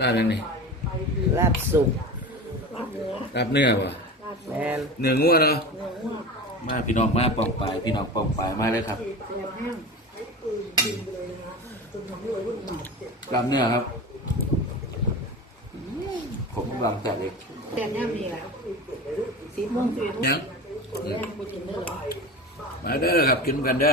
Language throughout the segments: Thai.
ลาบยังนี่ลาบสุกลาบเนื้อป่ะแมนเนื้องัวเนาะมาพี่น้องมาปองปลายพี่น้องปองปลายมาเลยครับลาบเนื้อครับผมกำลังแตะเลยแต่ย่ำนี่แหละสีม่วงสีม่วงยังย่ำกูกินได้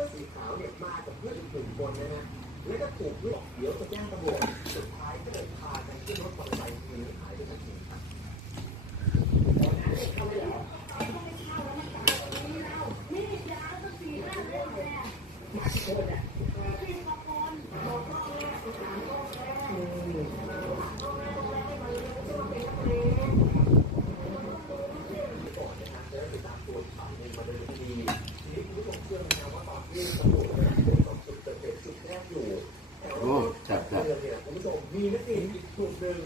สื้อสีขาวเนี่ยมากับเพื่อนอีกหนึ่งคนนะฮะแล้วก็ถูกหลอกเดี๋ยวจะแจ้งตำรวจสุดท้ายก็เลยพากันขึ้นรถมอเตอร์ไซค์หนีหายไปทันทีครับมามีย โอ้จับจับ คุณผู้ชมมีนักเรียนอีกกลุ่มหนึ่ง